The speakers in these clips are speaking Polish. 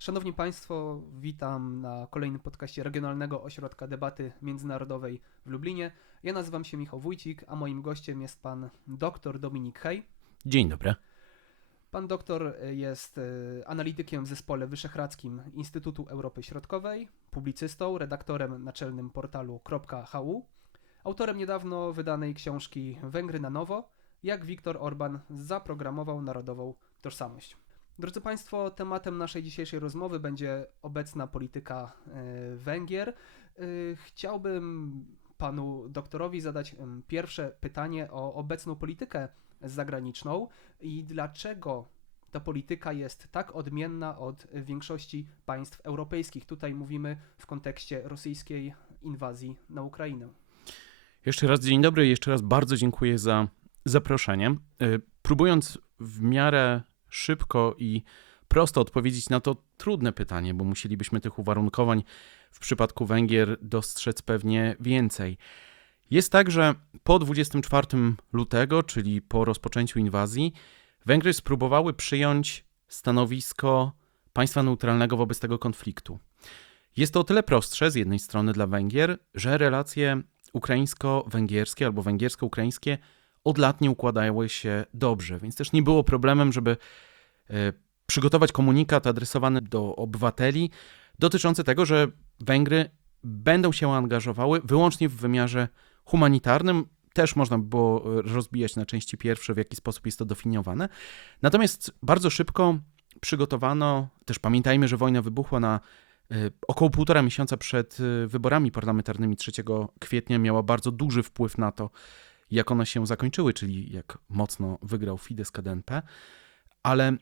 Szanowni Państwo, witam na kolejnym podcaście Regionalnego Ośrodka Debaty Międzynarodowej w Lublinie. Ja nazywam się Michał Wójcik, a moim gościem jest pan dr Dominik Hej. Dzień dobry. Pan doktor jest e, analitykiem w zespole wyszehradzkim Instytutu Europy Środkowej, publicystą, redaktorem naczelnym portalu .hu, autorem niedawno wydanej książki Węgry na nowo, jak Viktor Orban zaprogramował narodową tożsamość. Drodzy Państwo, tematem naszej dzisiejszej rozmowy będzie obecna polityka e, Węgier. E, Chciałbym panu doktorowi zadać pierwsze pytanie o obecną politykę zagraniczną i dlaczego ta polityka jest tak odmienna od większości państw europejskich. Tutaj mówimy w kontekście rosyjskiej inwazji na Ukrainę. Jeszcze raz dzień dobry, jeszcze raz bardzo dziękuję za zaproszenie. Y, Próbując w miarę szybko i prosto odpowiedzieć na to trudne pytanie, bo musielibyśmy tych uwarunkowań w przypadku Węgier dostrzec pewnie więcej. Jest tak, że po 24 lutego, czyli po rozpoczęciu inwazji, Węgry spróbowały przyjąć stanowisko państwa neutralnego wobec tego konfliktu. Jest to o tyle prostsze z jednej strony dla Węgier, że relacje ukraińsko-węgierskie albo węgiersko-ukraińskie od lat nie układały się dobrze, więc też nie było problemem, żeby e, przygotować komunikat adresowany do obywateli dotyczący tego, że Węgry będą się angażowały wyłącznie w wymiarze humanitarnym. Też można by było e, rozbijać na części pierwsze, w jaki sposób jest to definiowane. Natomiast bardzo szybko przygotowano, też pamiętajmy, że wojna wybuchła na e, około półtora miesiąca przed wyborami parlamentarnymi 3 kwietnia, miała bardzo duży wpływ na to, jak one się zakończyły, czyli jak mocno wygrał Fidesz KDNP, ale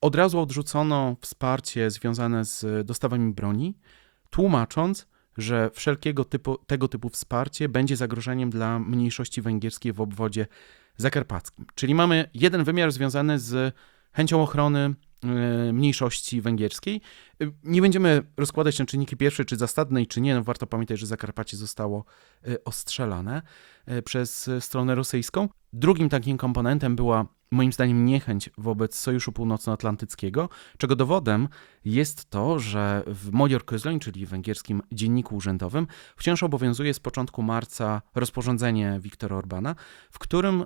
od razu odrzucono wsparcie związane z dostawami broni, tłumacząc, że wszelkiego typu, tego typu wsparcie będzie zagrożeniem dla mniejszości węgierskiej w obwodzie zakarpackim. Czyli mamy jeden wymiar związany z chęcią ochrony e, mniejszości węgierskiej. E, Nie będziemy rozkładać na czynniki pierwsze, czy zasadnej, czy nie. No warto pamiętać, że Zakarpacie zostało e, ostrzelane e, przez stronę rosyjską. Drugim takim komponentem była moim zdaniem niechęć wobec Sojuszu Północnoatlantyckiego, czego dowodem jest to, że w Major Közlöny, czyli węgierskim dzienniku urzędowym, wciąż obowiązuje z początku marca rozporządzenie Viktora Orbana, w którym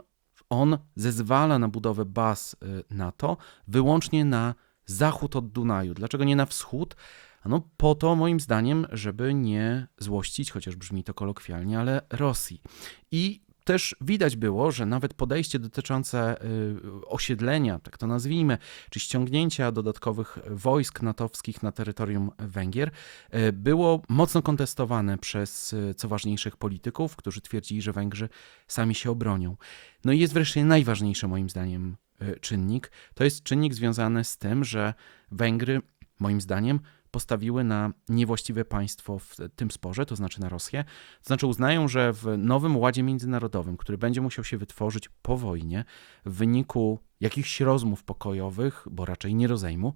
on zezwala na budowę baz y, NATO wyłącznie na zachód od Dunaju. Dlaczego nie na wschód? No po to moim zdaniem, żeby nie złościć, chociaż brzmi to kolokwialnie, ale Rosji. I też widać było, że nawet podejście dotyczące y, osiedlenia, tak to nazwijmy, czy ściągnięcia dodatkowych wojsk natowskich na terytorium Węgier, y, było mocno kontestowane przez y, co ważniejszych polityków, którzy twierdzili, że Węgrzy sami się obronią. No i jest wreszcie najważniejszy moim zdaniem czynnik. To jest czynnik związany z tym, że Węgry, moim zdaniem, postawiły na niewłaściwe państwo w tym sporze, to znaczy na Rosję. To znaczy uznają, że w nowym ładzie międzynarodowym, który będzie musiał się wytworzyć po wojnie, w wyniku jakichś rozmów pokojowych, bo raczej nie rozejmu,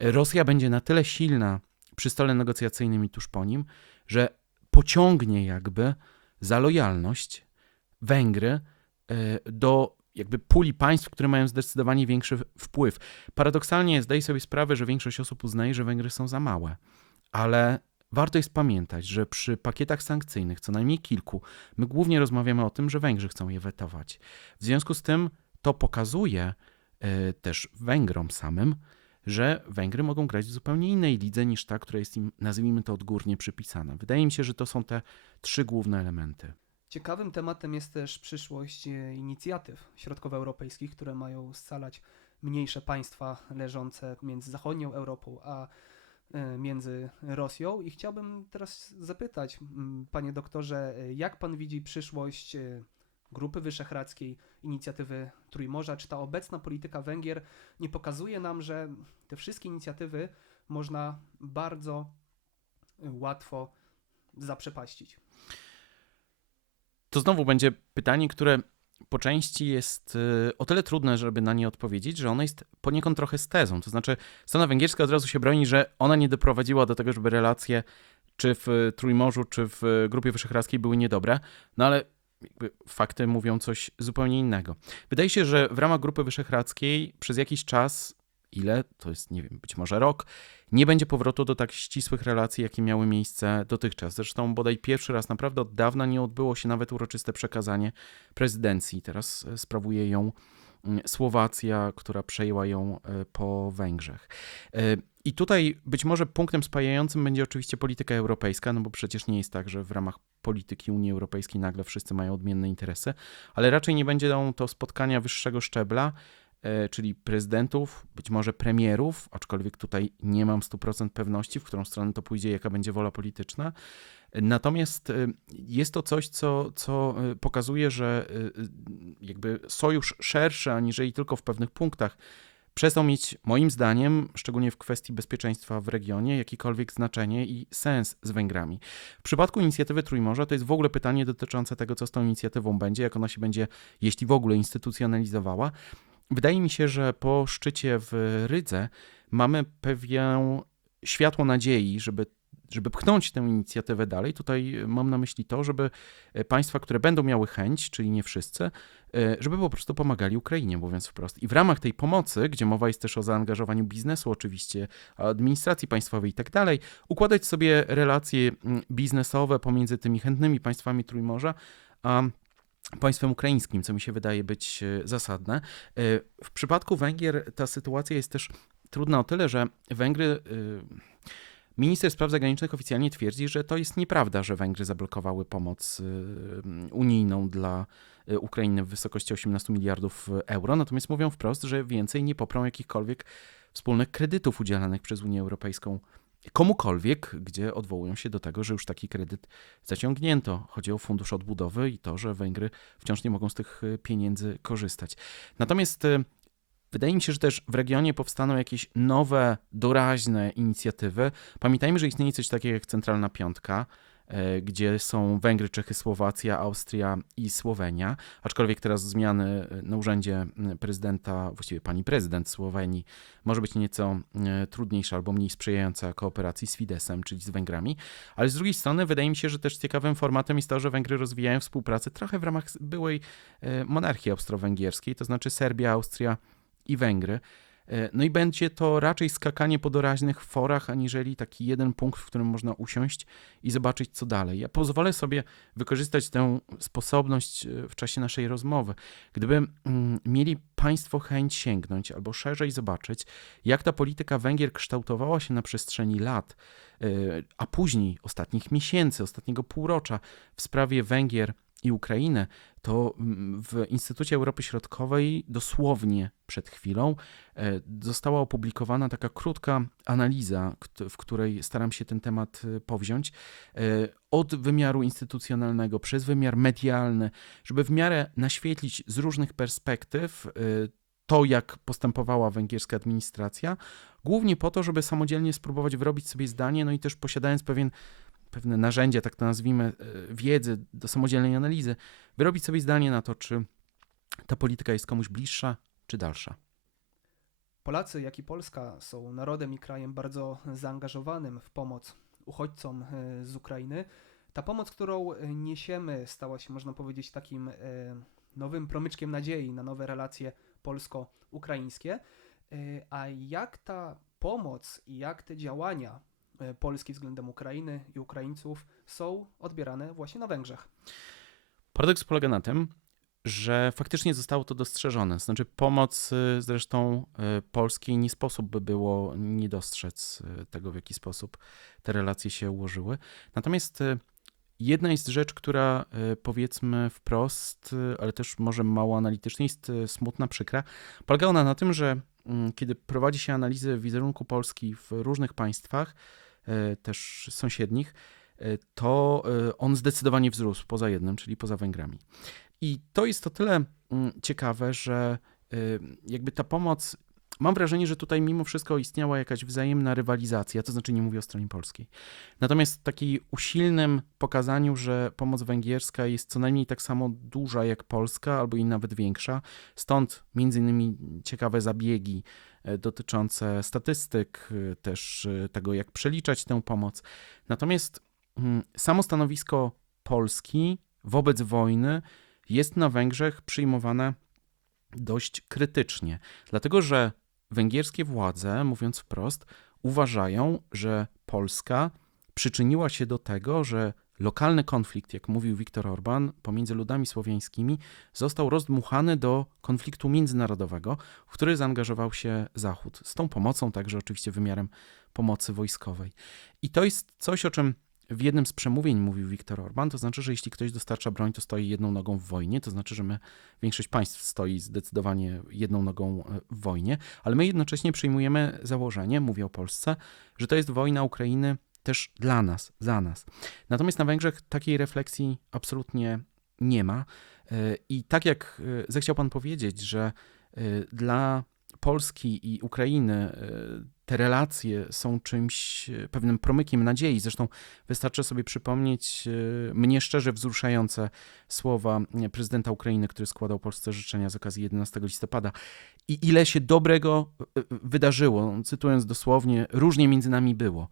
Rosja będzie na tyle silna przy stole negocjacyjnym i tuż po nim, że pociągnie jakby za lojalność Węgry e, do jakby puli państw, które mają zdecydowanie większy wpływ. Paradoksalnie zdaję sobie sprawę, że większość osób uznaje, że Węgry są za małe, ale warto jest pamiętać, że przy pakietach sankcyjnych, co najmniej kilku, my głównie rozmawiamy o tym, że Węgrzy chcą je wetować. W związku z tym to pokazuje e, też Węgrom samym, że Węgry mogą grać w zupełnie innej lidze niż ta, która jest im, nazwijmy to, odgórnie przypisana. Wydaje mi się, że to są te trzy główne elementy. Ciekawym tematem jest też przyszłość e, inicjatyw środkowoeuropejskich, które mają scalać mniejsze państwa leżące między zachodnią Europą a e, między Rosją. I chciałbym teraz zapytać, m, panie doktorze, e, jak pan widzi przyszłość Grupy Wyszehradzkiej, inicjatywy Trójmorza? Czy ta obecna polityka Węgier nie pokazuje nam, że te wszystkie inicjatywy można bardzo łatwo zaprzepaścić? To znowu będzie pytanie, które po części jest y, o tyle trudne, żeby na nie odpowiedzieć, że ono jest poniekąd trochę z tezą. To znaczy, strona węgierska od razu się broni, że ona nie doprowadziła do tego, żeby relacje czy w y, Trójmorzu, czy w y, Grupie Wyszehradzkiej były niedobre, no ale fakty mówią coś zupełnie innego. Wydaje się, że w ramach Grupy Wyszehradzkiej przez jakiś czas, ile, to jest, nie wiem, być może rok, nie będzie powrotu do tak ścisłych relacji, jakie miały miejsce dotychczas. Zresztą bodaj pierwszy raz naprawdę od dawna nie odbyło się nawet uroczyste przekazanie prezydencji. Teraz e, sprawuje ją mm, Słowacja, która przejęła ją e, po Węgrzech. E, I tutaj być może punktem spajającym będzie oczywiście polityka europejska, no bo przecież nie jest tak, że w ramach polityki Unii Europejskiej nagle wszyscy mają odmienne interesy, ale raczej nie będą to spotkania wyższego szczebla, czyli prezydentów, być może premierów, aczkolwiek tutaj nie mam 100% pewności, w którą stronę to pójdzie, jaka będzie wola polityczna. Natomiast e, jest to coś, co, co e, pokazuje, że e, jakby sojusz szerszy, aniżeli tylko w pewnych punktach, przestał mieć, moim zdaniem, szczególnie w kwestii bezpieczeństwa w regionie, jakikolwiek znaczenie i sens z Węgrami. W przypadku inicjatywy Trójmorza to jest w ogóle pytanie dotyczące tego, co z tą inicjatywą będzie, jak ona się będzie, jeśli w ogóle, instytucjonalizowała. Wydaje mi się, że po szczycie w Rydze mamy pewien światło nadziei, żeby żeby pchnąć tę inicjatywę dalej, tutaj mam na myśli to, żeby państwa, które będą miały chęć, czyli nie wszyscy, e, żeby po prostu pomagali Ukrainie, mówiąc wprost. I w ramach tej pomocy, gdzie mowa jest też o zaangażowaniu biznesu, oczywiście, administracji państwowej i tak dalej, układać sobie relacje mm, biznesowe pomiędzy tymi chętnymi państwami Trójmorza, a państwem ukraińskim, co mi się wydaje być e, zasadne. E, W przypadku Węgier ta sytuacja jest też trudna o tyle, że Węgry. e, Minister Spraw Zagranicznych oficjalnie twierdzi, że to jest nieprawda, że Węgry zablokowały pomoc unijną dla Ukrainy w wysokości 18 miliardów euro, natomiast mówią wprost, że więcej nie poprą jakichkolwiek wspólnych kredytów udzielanych przez Unię Europejską komukolwiek, gdzie odwołują się do tego, że już taki kredyt zaciągnięto. Chodzi o fundusz odbudowy i to, że Węgry wciąż nie mogą z tych y, pieniędzy korzystać. Natomiast y, Wydaje mi się, że też w regionie powstaną jakieś nowe, doraźne inicjatywy. Pamiętajmy, że istnieje coś takiego jak Centralna Piątka, gdzie są Węgry, Czechy, Słowacja, Austria i Słowenia. Aczkolwiek teraz zmiany e, na urzędzie m, prezydenta, właściwie pani prezydent Słowenii, może być nieco e, trudniejsza albo mniej sprzyjająca kooperacji z Fidesem, czyli z Węgrami. Ale z drugiej strony wydaje mi się, że też ciekawym formatem jest to, że Węgry rozwijają współpracę trochę w ramach byłej e, monarchii austro-węgierskiej, to znaczy Serbia, Austria, i Węgry. E, No i będzie to raczej skakanie po doraźnych forach, aniżeli taki jeden punkt, w którym można usiąść i zobaczyć, co dalej. Ja pozwolę sobie wykorzystać tę sposobność e, w czasie naszej rozmowy. Gdyby mm, mieli Państwo chęć sięgnąć albo szerzej zobaczyć, jak ta polityka Węgier kształtowała się na przestrzeni lat, e, a później ostatnich miesięcy, ostatniego półrocza w sprawie Węgier i Ukrainy, to mm, w Instytucie Europy Środkowej dosłownie przed chwilą e, została opublikowana taka krótka analiza, w której staram się ten temat e, powziąć, e, od wymiaru instytucjonalnego przez wymiar medialny, żeby w miarę naświetlić z różnych perspektyw to, jak postępowała węgierska administracja, głównie po to, żeby samodzielnie spróbować wyrobić sobie zdanie, no i też posiadając pewien pewne narzędzia, tak to nazwijmy, e, wiedzy do samodzielnej analizy, wyrobić sobie zdanie na to, czy ta polityka jest komuś bliższa, czy dalsza. Polacy, jak i Polska są narodem i krajem bardzo zaangażowanym w pomoc uchodźcom e, z Ukrainy. Ta pomoc, którą e, niesiemy, stała się, można powiedzieć, takim nowym promyczkiem nadziei na nowe relacje polsko-ukraińskie. A jak ta pomoc i jak te działania Polski względem Ukrainy i Ukraińców są odbierane właśnie na Węgrzech? Paradoks polega na tym, że faktycznie zostało to dostrzeżone. Znaczy, pomoc y, zresztą y, polskiej nie sposób by było nie dostrzec y, tego, w jaki sposób te relacje się ułożyły. Natomiast jedna jest rzecz, która powiedzmy wprost, ale też może mało analitycznie jest smutna, przykra. Polega ona na tym, że mm, kiedy prowadzi się analizę wizerunku Polski w różnych państwach, też sąsiednich, y, to y, on zdecydowanie wzrósł poza jednym, czyli poza Węgrami. I to jest o tyle mm, ciekawe, że jakby ta pomoc, mam wrażenie, że tutaj mimo wszystko istniała jakaś wzajemna rywalizacja, to znaczy nie mówię o stronie polskiej. Natomiast w takiej usilnym pokazaniu, że pomoc węgierska jest co najmniej tak samo duża jak polska, albo i nawet większa, stąd między innymi ciekawe zabiegi e, dotyczące statystyk, e, też e, tego, jak przeliczać tę pomoc. Natomiast mm, samo stanowisko Polski wobec wojny jest na Węgrzech przyjmowane dość krytycznie, dlatego że węgierskie władze, mówiąc wprost, uważają, że Polska przyczyniła się do tego, że lokalny konflikt, jak mówił Viktor Orban, pomiędzy ludami słowiańskimi został rozdmuchany do konfliktu międzynarodowego, w który zaangażował się Zachód. Z tą pomocą, także oczywiście wymiarem pomocy wojskowej. I to jest coś, o czym w jednym z przemówień mówił Viktor Orban, to znaczy, że jeśli ktoś dostarcza broń, to stoi jedną nogą w wojnie, to znaczy, że my, większość państw stoi zdecydowanie jedną nogą e, w wojnie, ale my jednocześnie przyjmujemy założenie, mówię o Polsce, że to jest wojna Ukrainy też dla nas, za nas. Natomiast na Węgrzech takiej refleksji absolutnie nie ma. E, I tak jak e, zechciał pan powiedzieć, że dla Polski i Ukrainy te relacje są czymś, e, pewnym promykiem nadziei. Zresztą wystarczy sobie przypomnieć e, mnie szczerze wzruszające słowa e, prezydenta Ukrainy, który składał Polsce życzenia z okazji 11 listopada. I ile się dobrego wydarzyło, cytując dosłownie, różnie między nami było.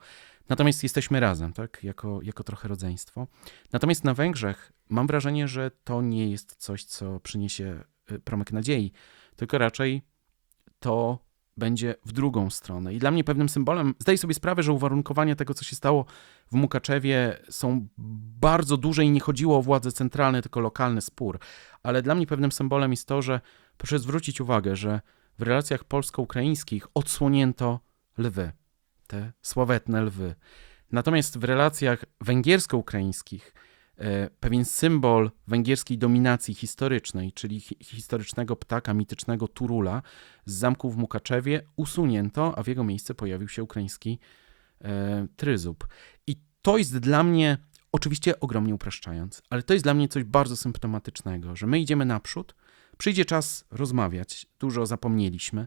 Natomiast jesteśmy razem, tak, jako, jako trochę rodzeństwo. Natomiast na Węgrzech mam wrażenie, że to nie jest coś, co przyniesie promyk nadziei, tylko raczej to będzie w drugą stronę. I dla mnie pewnym symbolem, zdaję sobie sprawę, że uwarunkowania tego, co się stało w Mukaczewie są bardzo duże i nie chodziło o władze centralne, tylko lokalny spór. Ale dla mnie pewnym symbolem jest to, że proszę zwrócić uwagę, że w relacjach polsko-ukraińskich odsłonięto lwy, te sławetne lwy. Natomiast w relacjach węgiersko-ukraińskich E, pewien symbol węgierskiej dominacji historycznej, czyli hi historycznego ptaka mitycznego Turula z zamku w Mukaczewie usunięto, a w jego miejsce pojawił się ukraiński e, tryzub. I to jest dla mnie, oczywiście ogromnie upraszczając, ale to jest dla mnie coś bardzo symptomatycznego, że my idziemy naprzód, przyjdzie czas rozmawiać, dużo zapomnieliśmy,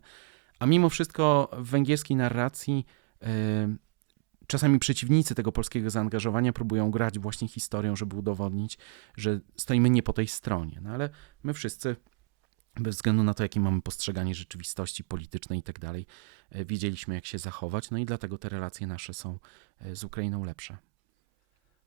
a mimo wszystko w węgierskiej narracji czasami przeciwnicy tego polskiego zaangażowania próbują grać właśnie historią, żeby udowodnić, że stoimy nie po tej stronie. No ale my wszyscy, bez względu na to, jakie mamy postrzeganie rzeczywistości politycznej i tak dalej, e, wiedzieliśmy, jak się zachować, no i dlatego te relacje nasze są e, z Ukrainą lepsze.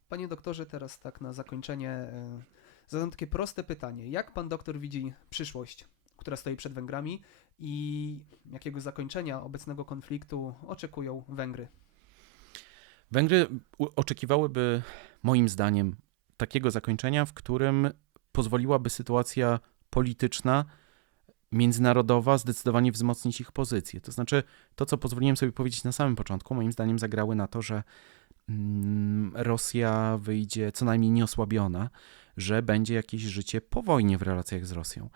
Panie doktorze, teraz tak na zakończenie e, zadam takie proste pytanie. Jak pan doktor widzi przyszłość, która stoi przed Węgrami i jakiego zakończenia obecnego konfliktu oczekują Węgry? Węgry oczekiwałyby, moim zdaniem, takiego zakończenia, w którym pozwoliłaby sytuacja polityczna, międzynarodowa zdecydowanie wzmocnić ich pozycję. To znaczy, to co pozwoliłem sobie powiedzieć na samym początku, moim zdaniem zagrały na to, że mm, Rosja wyjdzie co najmniej nieosłabiona, że będzie jakieś życie po wojnie w relacjach z Rosją.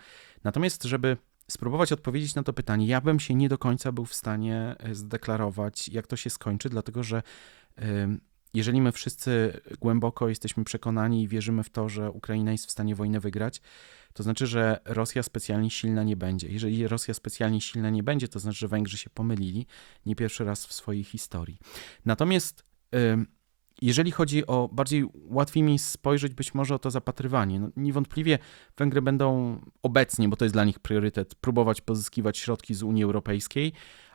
Natomiast, żeby spróbować odpowiedzieć na to pytanie, ja bym się nie do końca był w stanie e, zdeklarować, jak to się skończy, dlatego że jeżeli my wszyscy głęboko jesteśmy przekonani i wierzymy w to, że Ukraina jest w stanie wojnę wygrać, to znaczy, że Rosja specjalnie silna nie będzie. Jeżeli Rosja specjalnie silna nie będzie, to znaczy, że Węgrzy się pomylili nie pierwszy raz w swojej historii. Natomiast jeżeli chodzi o bardziej łatwiej mi spojrzeć być może o to zapatrywanie, no, niewątpliwie Węgry będą obecnie, bo to jest dla nich priorytet, próbować pozyskiwać środki z Unii Europejskiej,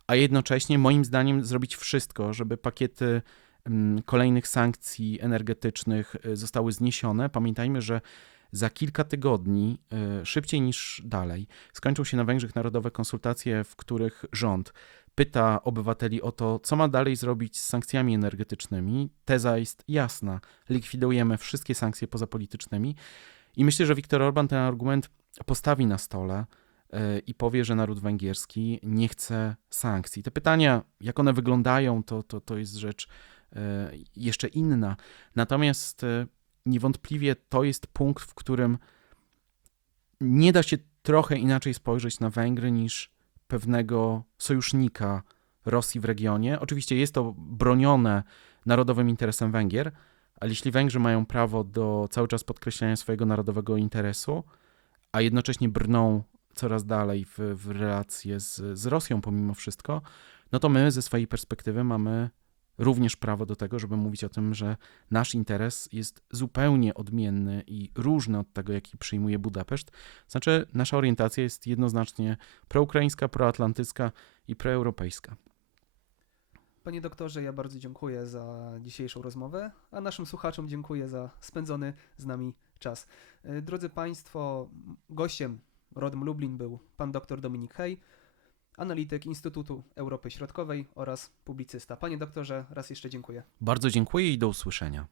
a jednocześnie moim zdaniem zrobić wszystko, żeby pakiety Mm, kolejnych sankcji energetycznych y, zostały zniesione. Pamiętajmy, że za kilka tygodni, y, szybciej niż dalej, skończą się na Węgrzech narodowe konsultacje, w których rząd pyta obywateli o to, co ma dalej zrobić z sankcjami energetycznymi. Teza jest jasna: likwidujemy wszystkie sankcje pozapolitycznymi. I myślę, że Viktor Orban ten argument postawi na stole y, i powie, że naród węgierski nie chce sankcji. Te pytania, jak one wyglądają, to, to, to jest rzecz E, jeszcze inna. Natomiast e, niewątpliwie to jest punkt, w którym nie da się trochę inaczej spojrzeć na Węgry niż pewnego sojusznika Rosji w regionie. Oczywiście jest to bronione narodowym interesem Węgier, ale jeśli Węgrzy mają prawo do cały czas podkreślania swojego narodowego interesu, a jednocześnie brną coraz dalej w, w relacje z, z Rosją pomimo wszystko, no to my ze swojej perspektywy mamy również prawo do tego, żeby mówić o tym, że nasz interes jest zupełnie odmienny i różny od tego, jaki przyjmuje Budapeszt. Znaczy, nasza orientacja jest jednoznacznie proukraińska, proatlantycka i proeuropejska. Panie doktorze, ja bardzo dziękuję za dzisiejszą rozmowę, a naszym słuchaczom dziękuję za spędzony z nami czas. Drodzy Państwo, gościem Rodem Lublin był pan dr Dominik Hej. Analityk Instytutu Europy Środkowej oraz publicysta. Panie doktorze, raz jeszcze dziękuję. Bardzo dziękuję i do usłyszenia.